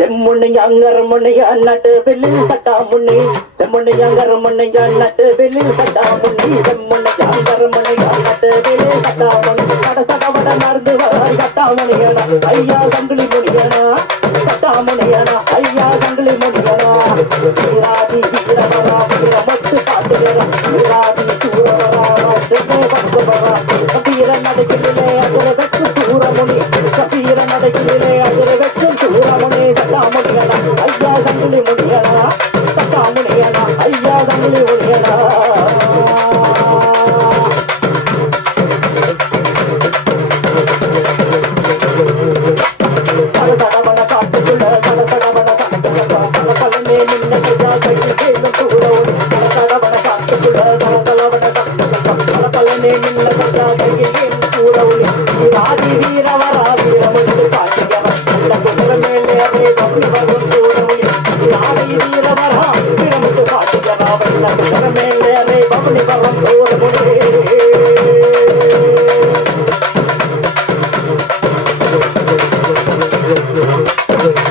செம்முன்னையாங்கரமுன்னையா நட்டு வெள்ளில் சட்டா முன்னே செம்முன்னையாங்கரமுன்னையா நட்டு வெள்ளில் சட்டா முன்னே செம்முன்னையாங்கரமுன்னையா நட்டு வெள்ளில் சட்டா முன்னே சடசடவட நடந்து வராய் சட்டா முனியனா ஐயா சங்கிலி முனியனா சட்டா முனியனா ஐயா சங்கிலி முனியனா வீராதி வீரவரா வீரமத்து காட்டுகிறா வீராதி சூரவரா சென்னை பக்குவரா கபீர நடைகளிலே அதுர வெற்று சூரமுனி கபீர நடைகளிலே அதுர வெற்று சூரமுனி சட்டா முனியனா ஐயா சங்கிலி முனியனா சட்டா முனியனா ஐயா சங்கிலி முனியனா சடசடவன காட்டுக்குள்ள சடசடவன காட்டுக்குள்ள பலனே நின்ன கையா கையில் கேளும் சூரமுனி சடசடவன காட்டுக்குள்ள சடசடவன காட்டுக்குள்ள பலனே நின்ன கையா கையில் கேளும் சூரமுனி வீராதி வீரவரா வீரமுத்து காட்டுகிறவன் நல்ல குதிரை மேலே